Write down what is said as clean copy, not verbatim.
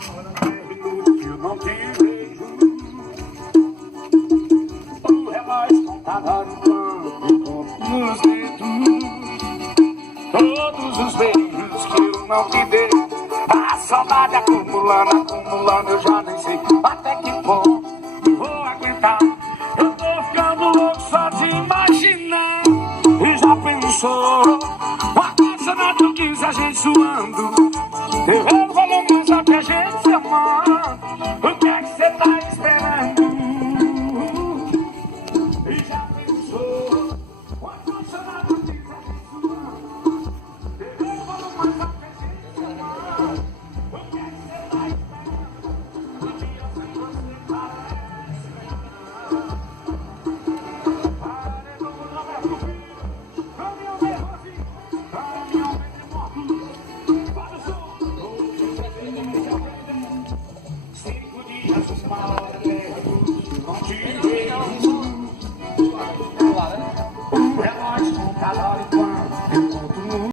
Eu não te vejo. O relógio contava no banco, nos dedos. Todos os beijos que eu não te dei. A saudade acumulando, acumulando, eu já nem sei até que ponto eu vou aguentar. Eu tô ficando louco só de imaginar. E já pensou uma coisa na que eu quis a gente suando. Eu vou falar mais só que a gente se amando. O que é que você tá esperando? E já pensou uma coisa na que eu quis a gente suando. Eu vou falar mais só que a gente se amando. O que é que você tá esperando? Um dia sem você parece melhor. Paredão do Roberto Filho, caminhão nervosinho, caminhão entre mortos. Para o som, cinco dias, uma hora perto, não te vejo. O relógio, cada hora e quando